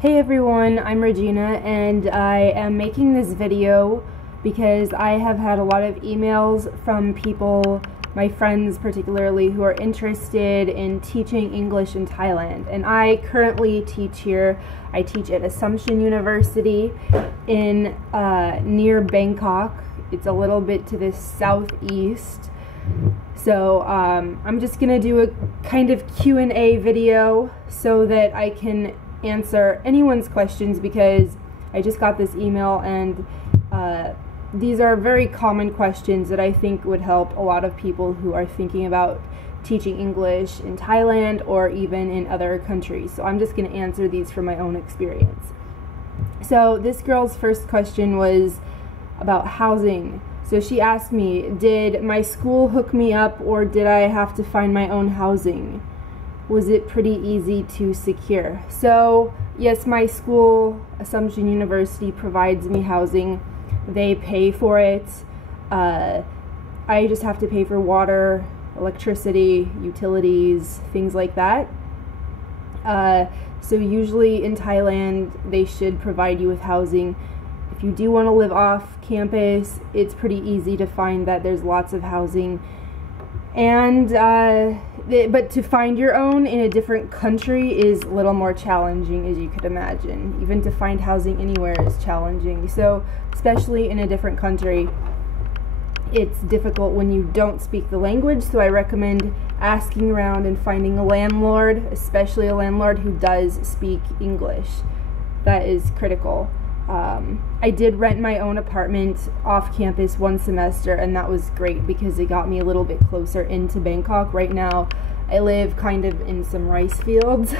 Hey everyone, I'm Regina and I am making this video because I have had a lot of emails from people, my friends particularly, who are interested in teaching English in Thailand. And I currently teach here. I teach at Assumption University in near Bangkok. It's a little bit to the southeast. So I'm just gonna do a kind of Q&A video so that I can answer anyone's questions, because I just got this email and these are very common questions that I think would help a lot of people who are thinking about teaching English in Thailand or even in other countries. So I'm just going to answer these from my own experience. So this girl's first question was about housing. So she asked me, did my school hook me up or did I have to find my own housing? Was it pretty easy to secure? So yes, my school, Assumption University, provides me housing. They pay for it. I just have to pay for water, electricity, utilities, things like that. So usually in Thailand, they should provide you with housing. If you do want to live off campus, it's pretty easy to find that there's lots of housing. And but to find your own in a different country is a little more challenging, as you could imagine. Even to find housing anywhere is challenging. So especially in a different country, it's difficult when you don't speak the language. So I recommend asking around and finding a landlord, especially a landlord who does speak English. That is critical. I did rent my own apartment off campus one semester, and that was great because it got me a little bit closer into Bangkok. Right now I live kind of in some rice fields.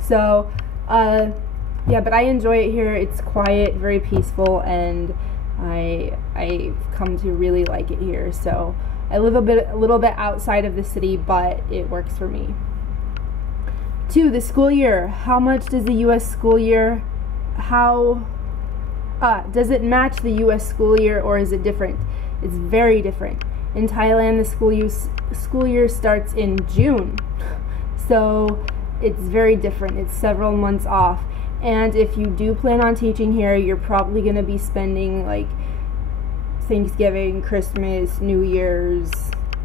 So yeah, but I enjoy it here. It's quiet, very peaceful, and I've come to really like it here. So I live a little bit outside of the city, but it works for me. 2, the school year. How much does the US school year, does it match the US school year or is it different? It's very different. In Thailand, the school year starts in June. So it's very different. It's several months off. And if you do plan on teaching here, you're probably going to be spending like Thanksgiving, Christmas, New Year's,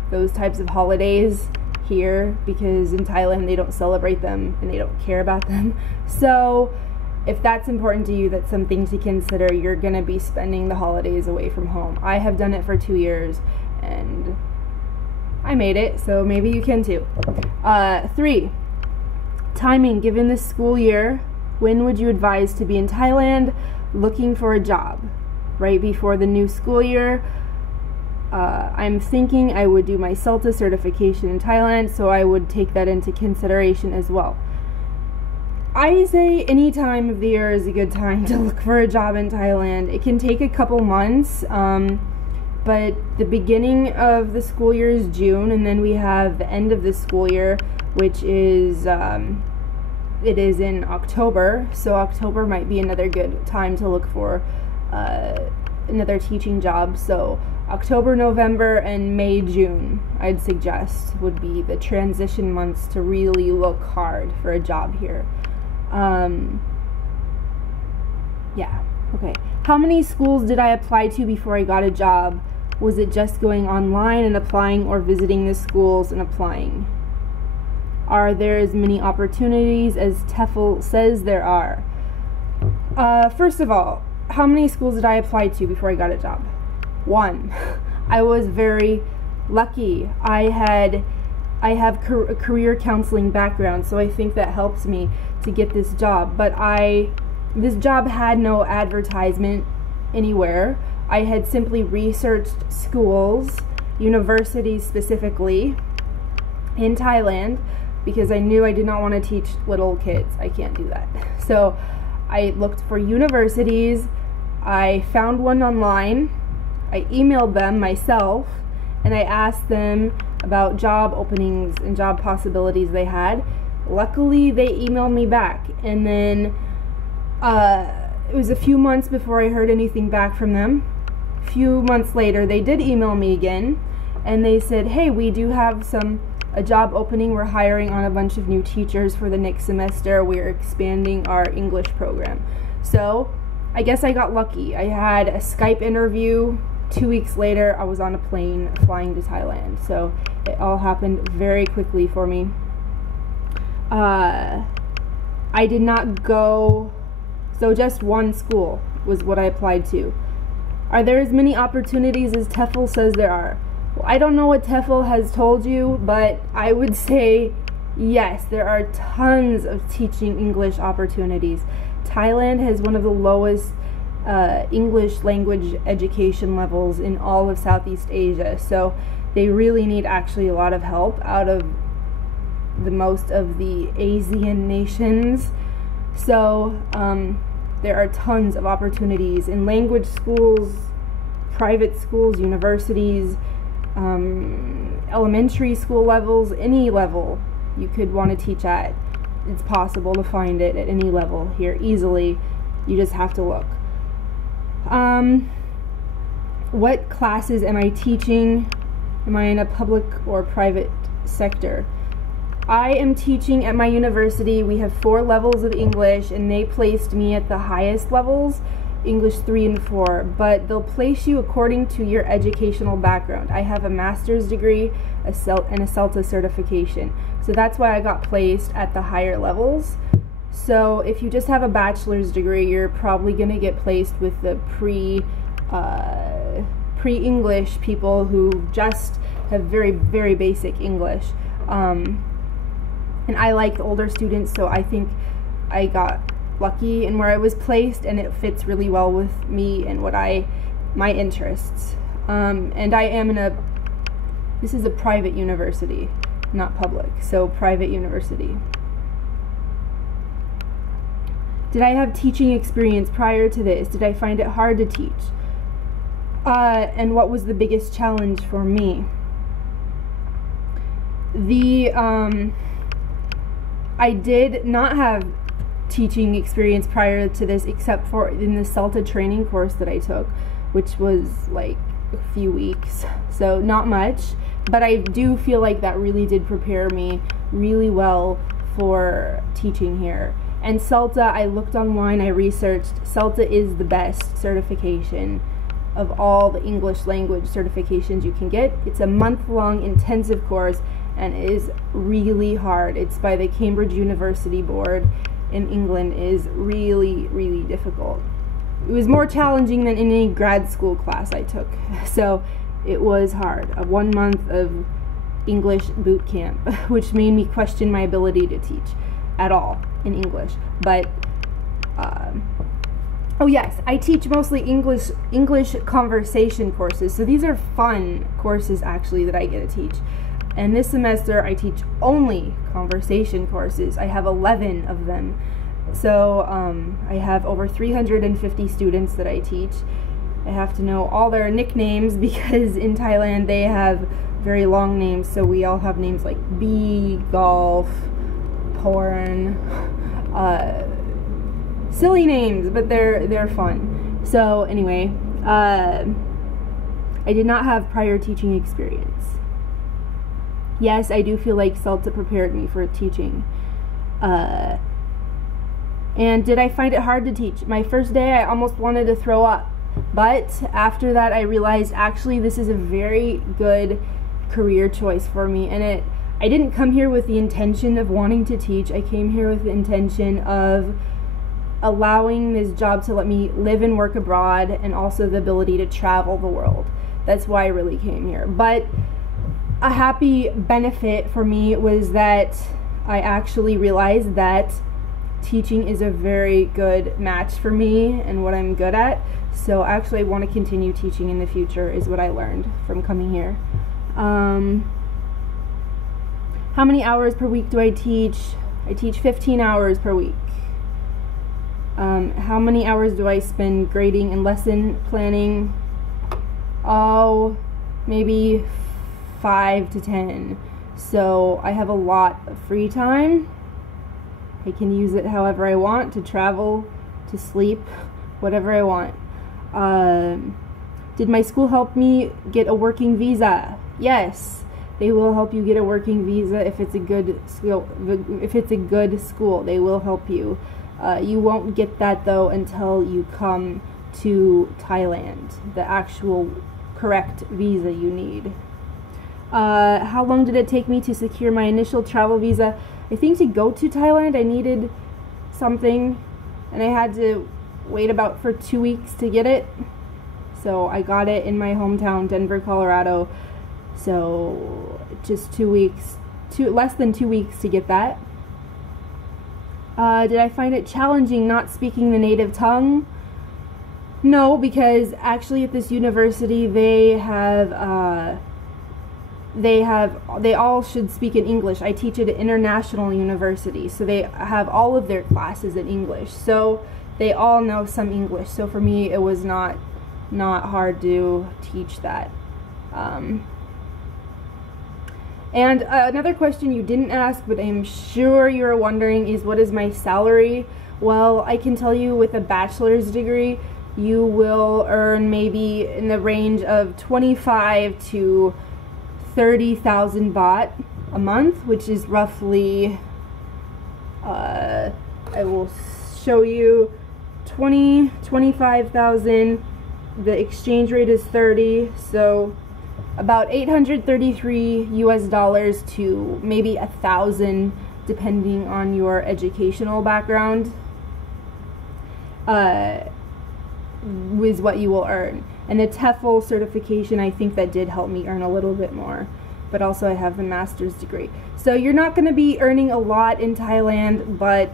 those types of holidays here, because in Thailand they don't celebrate them and they don't care about them. So if that's important to you, that's something to consider. You're going to be spending the holidays away from home. I have done it for 2 years and I made it, so maybe you can too. 3, timing. Given this school year, when would you advise to be in Thailand looking for a job? Right before the new school year. I'm thinking I would do my CELTA certification in Thailand, so I would take that into consideration as well. I say any time of the year is a good time to look for a job in Thailand. It can take a couple months, but the beginning of the school year is June, and then we have the end of the school year, which is, it is in October, so October might be another good time to look for another teaching job. So October, November, and May, June, I'd suggest, would be the transition months to really look hard for a job here. Yeah, okay. How many schools did I apply to before I got a job? Was it just going online and applying, or visiting the schools and applying? Are there as many opportunities as TEFL says there are? First of all, how many schools did I apply to before I got a job? 1. I was very lucky. I have a career counseling background, so I think that helps me to get this job. But this job had no advertisement anywhere. I had simply researched schools, universities specifically, in Thailand, because I knew I did not want to teach little kids. I can't do that. So I looked for universities. I found one online. I emailed them myself, and I asked them about job openings and job possibilities they had. Luckily, they emailed me back, and then it was a few months before I heard anything back from them. A few months later, they did email me again, and they said, hey, we do have some a job opening. We're hiring on a bunch of new teachers for the next semester. We're expanding our English program. So I guess I got lucky. I had a Skype interview. 2 weeks later, I was on a plane flying to Thailand. So it all happened very quickly for me. I did not go, so just one school was what I applied to. Are there as many opportunities as TEFL says there are? Well, I don't know what TEFL has told you, but I would say yes, there are tons of teaching English opportunities. Thailand has one of the lowest English language education levels in all of Southeast Asia, so they really need actually a lot of help out of the most of the Asian nations. So there are tons of opportunities in language schools, private schools, universities, elementary school levels, any level you could want to teach at. It's possible to find it at any level here easily. You just have to look. What classes am I teaching? Am I in a public or private sector? I am teaching at my university. We have 4 levels of English, and they placed me at the highest levels, English 3 and 4, but they'll place you according to your educational background. I have a master's degree and a CELTA certification, so that's why I got placed at the higher levels. So if you just have a bachelor's degree, you're probably going to get placed with the pre-English people who just have very, very basic English. And I like the older students, so I think I got lucky in where I was placed, and it fits really well with me and my interests. And I am this is a private university, not public, so private university. Did I have teaching experience prior to this? Did I find it hard to teach? And what was the biggest challenge for me? I did not have teaching experience prior to this, except for in the CELTA training course that I took, which was like a few weeks, so not much, but I do feel like that really did prepare me really well for teaching here. And CELTA, I looked online, I researched, CELTA is the best certification of all the English language certifications you can get. It's a month-long intensive course, and it is really hard. It's by the Cambridge University Board in England. It is really, really difficult. It was more challenging than any grad school class I took, so it was hard. 1 month of English boot camp, which made me question my ability to teach at all in English. But oh yes, I teach mostly English conversation courses, so these are fun courses actually that I get to teach. And this semester I teach only conversation courses. I have 11 of them. So I have over 350 students that I teach. I have to know all their nicknames because in Thailand they have very long names, so we all have names like bee, golf, porn, silly names, but they're fun. So anyway, I did not have prior teaching experience. Yes, I do feel like CELTA prepared me for teaching. And did I find it hard to teach? My first day I almost wanted to throw up, but after that I realized actually this is a very good career choice for me, and I didn't come here with the intention of wanting to teach. I came here with the intention of allowing this job to let me live and work abroad, and also the ability to travel the world. That's why I really came here. But a happy benefit for me was that I actually realized that teaching is a very good match for me and what I'm good at. So actually I want to continue teaching in the future is what I learned from coming here. How many hours per week do I teach? I teach 15 hours per week. How many hours do I spend grading and lesson planning? Oh, maybe 5 to 10. So I have a lot of free time. I can use it however I want, to travel, to sleep, whatever I want. Did my school help me get a working visa? Yes. They will help you get a working visa if it's a good school. If it's a good school, they will help you. You won't get that though until you come to Thailand, the actual correct visa you need. How long did it take me to secure my initial travel visa? I think to go to Thailand I needed something, and I had to wait about for 2 weeks to get it. So I got it in my hometown, Denver, Colorado. So just 2 weeks, less than 2 weeks to get that. Did I find it challenging not speaking the native tongue? No, because actually at this university they all should speak in English. I teach at an international university, so they have all of their classes in English. So they all know some English. So for me, it was not hard to teach that. And another question you didn't ask, but I'm sure you're wondering, is what is my salary? Well, I can tell you with a bachelor's degree, you will earn maybe in the range of 25 to 30,000 baht a month, which is roughly, I will show you, 25,000. The exchange rate is 30, so about 833 US dollars to maybe 1,000 depending on your educational background. Is what you will earn. And the TEFL certification, I think that did help me earn a little bit more. But also I have the master's degree. So you're not going to be earning a lot in Thailand, but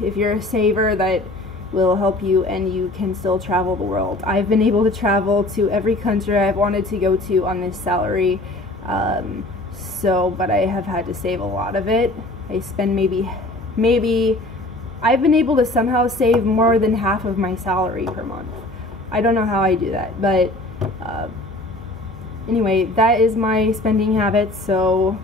if you're a saver, that will help you and you can still travel the world. I've been able to travel to every country I've wanted to go to on this salary. But I have had to save a lot of it. I spend maybe I've been able to somehow save more than half of my salary per month. I don't know how I do that, but anyway, that is my spending habits. So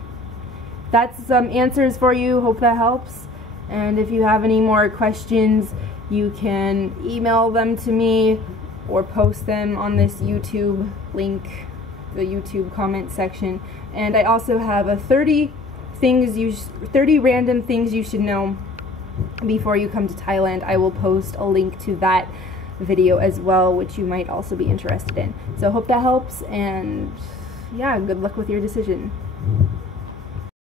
that's some answers for you. Hope that helps. And if you have any more questions, you can email them to me or post them on this YouTube link, the YouTube comment section. And I also have a 30 random things you should know before you come to Thailand. I will post a link to that video as well, which you might also be interested in. So hope that helps, and yeah, good luck with your decision.